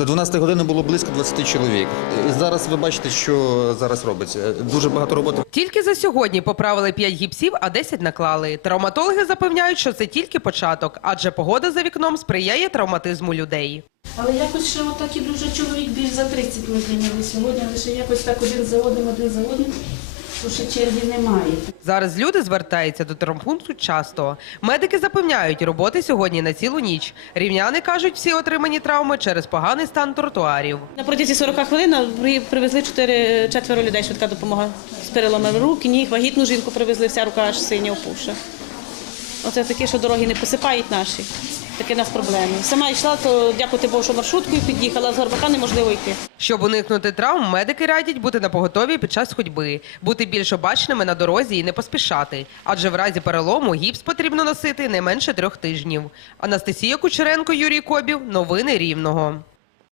До 12 години було близько 20 чоловік. І зараз ви бачите, що зараз робиться. Дуже багато роботи. Тільки за сьогодні поправили 5 гіпсів, а 10 наклали. Травматологи запевняють, що це тільки початок, адже погода за вікном сприяє травматизму людей. Але якось ще отак і дуже чоловік більш за 30 ми прийняли сьогодні, лише якось так один за одним, один за одним, ще черги немає. Зараз люди звертаються до травмпункту часто. Медики запевняють, роботи сьогодні на цілу ніч. Рівняни кажуть, всі отримані травми через поганий стан тротуарів. На протязі 40 хвилин привезли 4, четверо людей, швидка допомога. З переломами рук, ніг, вагітну жінку привезли, вся рука аж синя опухша. Оце таке, що дороги не посипають наші. Таке у нас проблеми. Сама йшла, то дякувати Богу, що маршруткою під'їхала, з горбака неможливо йти. Щоб уникнути травм, медики радять бути на поготові під час ходьби, бути більш обачними на дорозі і не поспішати. Адже в разі перелому гіпс потрібно носити не менше трьох тижнів. Анастасія Кучеренко, Юрій Кобів. Новини Рівного.